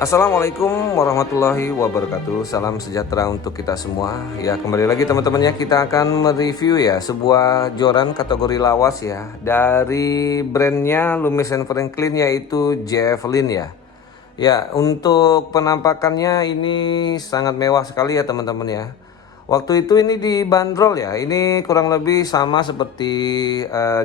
Assalamualaikum warahmatullahi wabarakatuh. Salam sejahtera untuk kita semua. Ya, kembali lagi teman-teman ya, kita akan mereview ya sebuah joran kategori lawas ya dari brandnya Loomis and Franklin, yaitu Javelin ya. Ya, untuk penampakannya ini sangat mewah sekali ya teman-teman ya. Waktu itu ini dibanderol ya. Ini kurang lebih sama seperti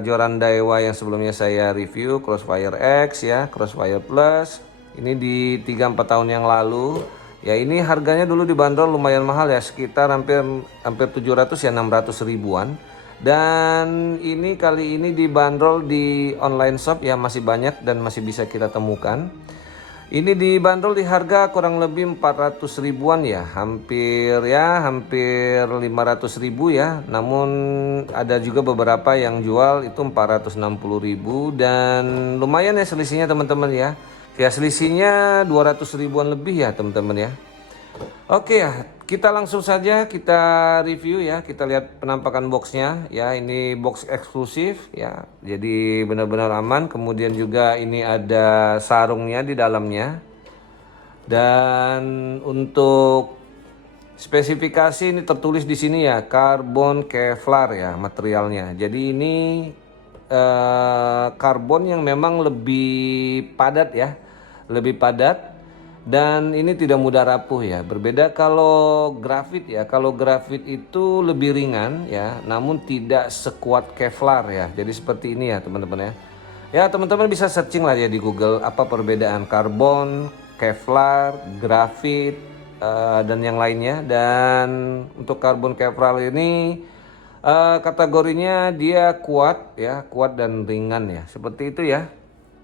joran Daiwa yang sebelumnya saya review, Crossfire X ya, Crossfire Plus. Ini di 3-4 tahun yang lalu. Ya, ini harganya dulu dibanderol lumayan mahal ya, sekitar hampir 700 ya, 600 ribuan. Dan ini kali ini dibanderol di online shop ya, masih banyak dan masih bisa kita temukan. Ini dibanderol di harga kurang lebih 400 ribuan ya, hampir 500 ribu ya. Namun ada juga beberapa yang jual itu 460 ribu, dan lumayan ya selisihnya teman-teman ya. Ya, selisihnya 200 ribuan lebih ya teman-teman ya. Oke ya, kita langsung saja kita review ya. Kita lihat penampakan boxnya ya. Ini box eksklusif ya, jadi benar-benar aman. Kemudian juga ini ada sarungnya di dalamnya. Dan untuk spesifikasi ini tertulis di sini ya, karbon Kevlar ya materialnya. Jadi ini karbon yang memang lebih padat ya, lebih padat, dan ini tidak mudah rapuh ya. Berbeda kalau grafit ya, kalau grafit itu lebih ringan ya, namun tidak sekuat Kevlar ya. Jadi seperti ini ya teman-teman ya. Ya, teman-teman bisa searching lah ya di Google apa perbedaan karbon, Kevlar, grafit, dan yang lainnya. Dan untuk karbon Kevlar ini kategorinya dia kuat ya, kuat dan ringan ya, seperti itu ya.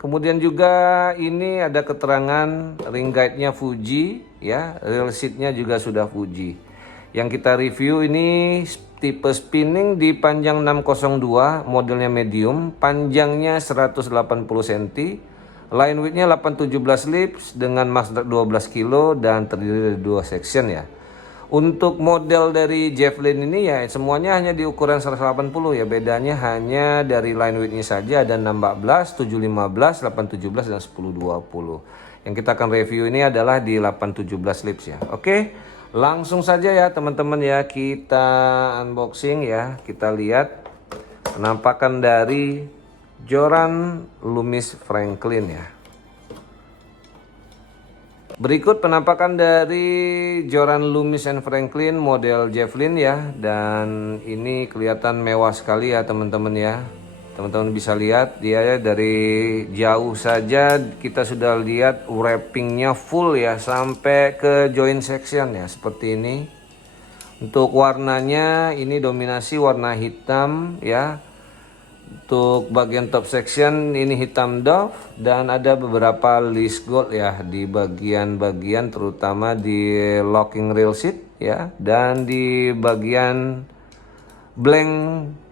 Kemudian juga ini ada keterangan ring guide-nya Fuji ya, reel seat-nya juga sudah Fuji. Yang kita review ini tipe spinning di panjang 602, modelnya medium, panjangnya 180 cm, line width-nya 817 lips dengan max 12 kilo dan terdiri dari 2 section ya. Untuk model dari Javelin ini ya semuanya hanya di ukuran 180 ya, bedanya hanya dari line width-nya saja, ada 614, 715, 817 dan 1020. Yang kita akan review ini adalah di 817 lips ya. Oke, langsung saja ya teman-teman ya, kita unboxing ya. Kita lihat penampakan dari joran Loomis Franklin ya. Berikut penampakan dari joran Loomis and Franklin model Javelin ya. Dan ini kelihatan mewah sekali ya teman-teman ya. Teman-teman bisa lihat dia ya, dari jauh saja kita sudah lihat wrappingnya full ya, sampai ke joint section ya, seperti ini. Untuk warnanya ini dominasi warna hitam ya. Untuk bagian top section ini hitam doff, dan ada beberapa list gold ya di bagian-bagian, terutama di locking rail seat ya, dan di bagian blank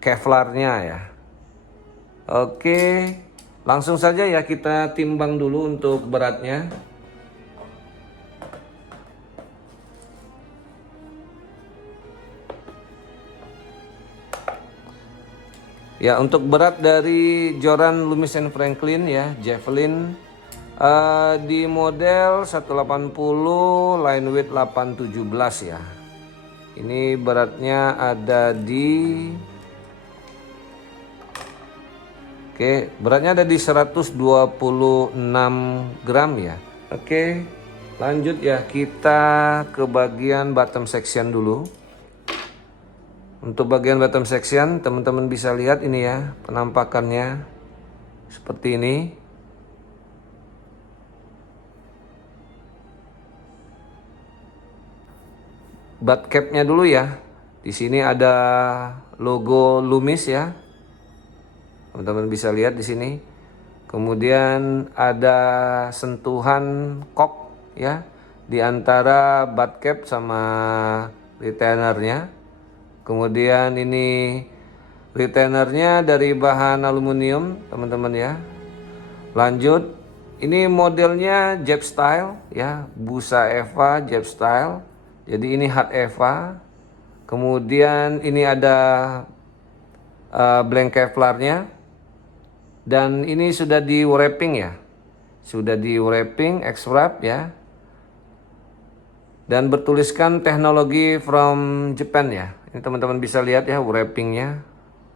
Kevlarnya ya. Oke, langsung saja ya kita timbang dulu untuk beratnya. Ya, untuk berat dari joran Loomis and Franklin ya, Javelin, di model 180, line width 817 ya. Ini beratnya ada di beratnya ada di 126 gram ya. Oke, lanjut ya, kita ke bagian bottom section dulu. Untuk bagian bottom section teman-teman bisa lihat ini ya, penampakannya seperti ini. Butt cap-nya dulu ya. Di sini ada logo Loomis ya. Teman-teman bisa lihat di sini. Kemudian ada sentuhan kok ya di antara butt cap sama retainernya. Kemudian ini retainernya dari bahan aluminium teman-teman ya. Lanjut, ini modelnya Jab Style ya, busa Eva Jab Style. Jadi ini hard Eva. Kemudian ini ada blank Kevlarnya, dan ini sudah di wrapping ya, sudah di wrapping X-wrap ya. dan bertuliskan teknologi from Japan ya. Ini teman-teman bisa lihat ya, wrappingnya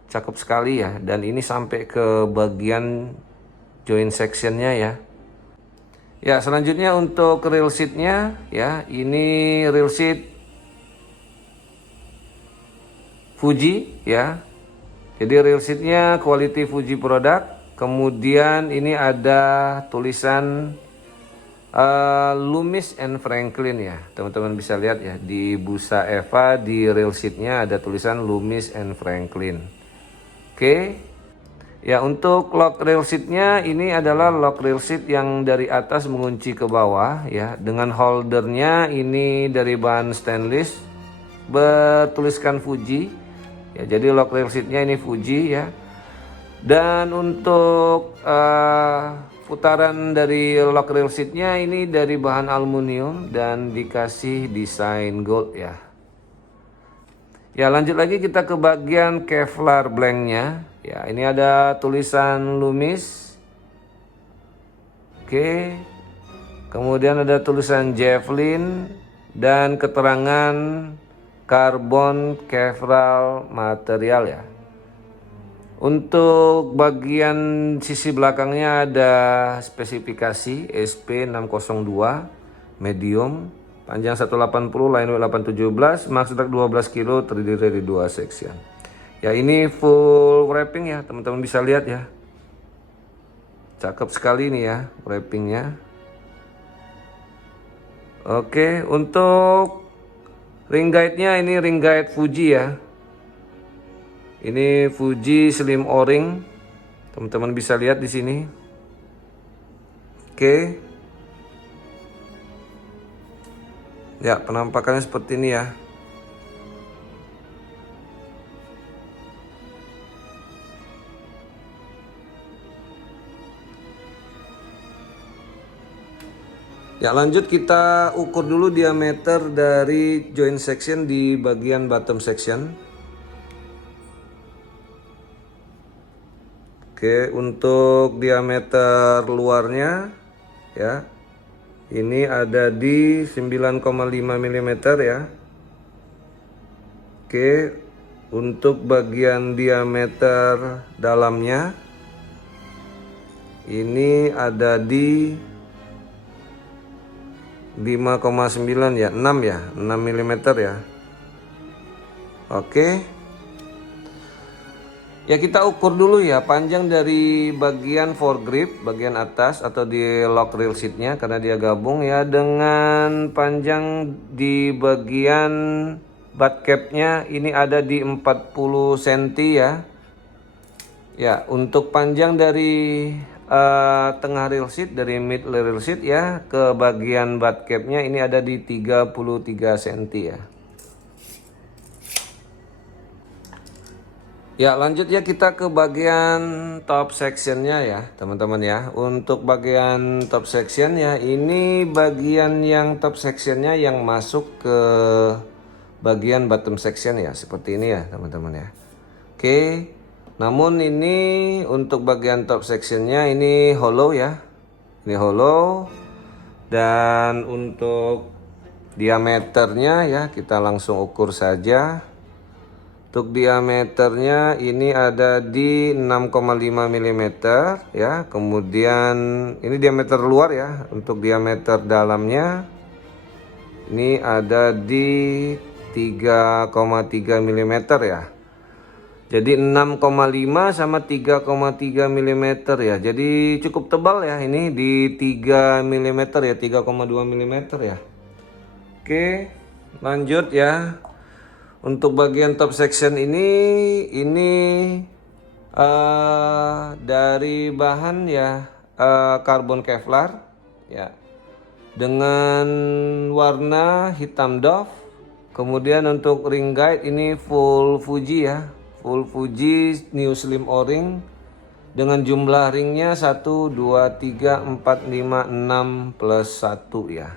cakep sekali ya, dan ini sampai ke bagian joint sectionnya ya. Ya, selanjutnya untuk real seatnya ya, ini real seat Fuji ya. Jadi real seatnya quality Fuji produk. Kemudian ini ada tulisan Loomis and Franklin ya, teman-teman bisa lihat ya, di busa Eva di real seatnya ada tulisan Loomis and Franklin. Oke. Ya, untuk lock rail seatnya ini adalah lock rail seat yang dari atas mengunci ke bawah ya, dengan holdernya ini dari bahan stainless bertuliskan Fuji ya. Jadi lock rail seatnya ini Fuji ya. Dan untuk putaran dari lock rail seatnya ini dari bahan aluminium dan dikasih desain gold ya. Ya, lanjut lagi kita ke bagian Kevlar blanknya. Ya, ini ada tulisan Loomis. Oke. Kemudian ada tulisan Javelin dan keterangan karbon Kevlar material ya. Untuk bagian sisi belakangnya ada spesifikasi SP602 medium, panjang 180, line weight 817, max drag 12 kg, terdiri dari 2 section. Ya, ini full wrapping ya, teman-teman bisa lihat ya. Cakep sekali nih ya wrappingnya. Oke, untuk ring guide-nya ini ring guide Fuji ya. Ini Fuji slim O-ring. Teman-teman bisa lihat di sini. Oke. Ya, penampakannya seperti ini ya. Ya, lanjut kita ukur dulu diameter dari joint section di bagian bottom section. Oke, untuk diameter luarnya ya, ini ada di 9,5 mm ya. Oke, untuk bagian diameter dalamnya ini ada di 5,9 ya, 6 ya, 6 mm ya. Oke. Ya, kita ukur dulu ya panjang dari bagian foregrip bagian atas atau di lock rail seatnya, karena dia gabung ya, dengan panjang di bagian butt capnya ini ada di 40 cm ya. Ya, untuk panjang dari tengah rail seat, dari mid rail seat ya ke bagian butt capnya ini ada di 33 cm ya. Ya, lanjut ya kita ke bagian top sectionnya ya teman-teman ya. Untuk bagian top section ya, ini bagian yang top sectionnya yang masuk ke bagian bottom section ya, seperti ini ya teman-teman ya. Oke. Namun ini untuk bagian top sectionnya ini hollow ya. Ini hollow. Dan untuk diameternya ya kita langsung ukur saja. Untuk diameternya ini ada di 6,5 mm ya. Kemudian ini diameter luar ya. Untuk diameter dalamnya ini ada di 3,3 mm ya. Jadi 6,5 sama 3,3 mm ya. Jadi cukup tebal ya, ini di 3 mm ya, 3,2 mm ya. Oke, lanjut ya. Untuk bagian top section ini dari bahan ya karbon Kevlar ya, dengan warna hitam doff. Kemudian untuk ring guide ini full Fuji ya. Full Fuji new slim O-ring dengan jumlah ringnya 1, 2, 3, 4, 5, 6 plus 1 ya.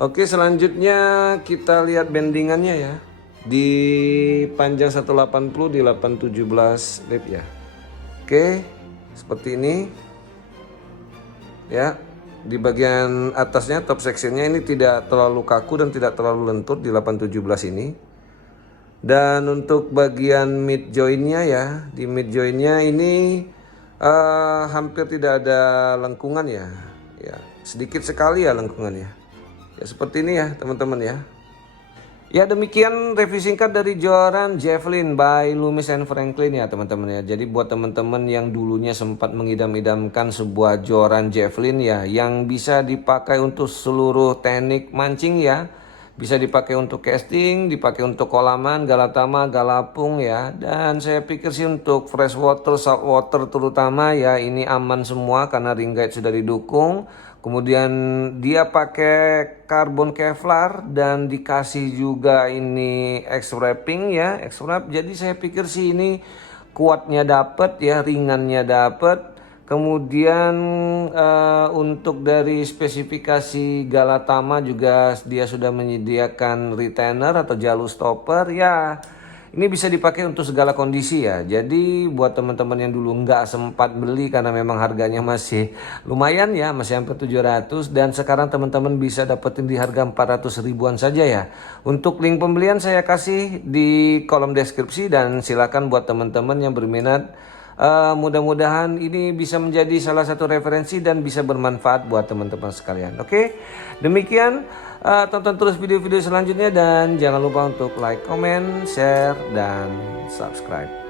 Oke, selanjutnya kita lihat bendingannya ya. Di panjang 180 di 817 lip ya. Oke, seperti ini. Ya. Di bagian atasnya top sectionnya ini tidak terlalu kaku dan tidak terlalu lentur di 817 ini. Dan untuk bagian mid jointnya ya, di mid jointnya ini hampir tidak ada lengkungan ya. Ya, sedikit sekali ya lengkungannya. Ya seperti ini ya teman-teman ya. Ya demikian review singkat dari Joran Javelin by Loomis and Franklin ya teman-teman ya. Jadi buat teman-teman yang dulunya sempat mengidam-idamkan sebuah Joran Javelin ya, yang bisa dipakai untuk seluruh teknik mancing ya. Bisa dipakai untuk casting, dipakai untuk kolaman, galatama, galapung ya. Dan saya pikir sih untuk freshwater, saltwater terutama ya ini aman semua karena ring guide sudah didukung. Kemudian dia pakai karbon Kevlar dan dikasih juga ini X-wrapping ya, X-wrap. Jadi saya pikir sih ini kuatnya dapat ya, ringannya dapat. Kemudian untuk dari spesifikasi Galatama juga dia sudah menyediakan retainer atau jalur stopper ya. Ini bisa dipakai untuk segala kondisi ya. Jadi buat teman-teman yang dulu nggak sempat beli karena memang harganya masih lumayan ya, masih hampir 700, dan sekarang teman-teman bisa dapetin di harga 400 ribuan saja ya. Untuk link pembelian saya kasih di kolom deskripsi dan silakan buat teman-teman yang berminat. Mudah-mudahan ini bisa menjadi salah satu referensi dan bisa bermanfaat buat teman-teman sekalian. Oke, demikian. Tonton terus video-video selanjutnya dan jangan lupa untuk like, comment, share, dan subscribe.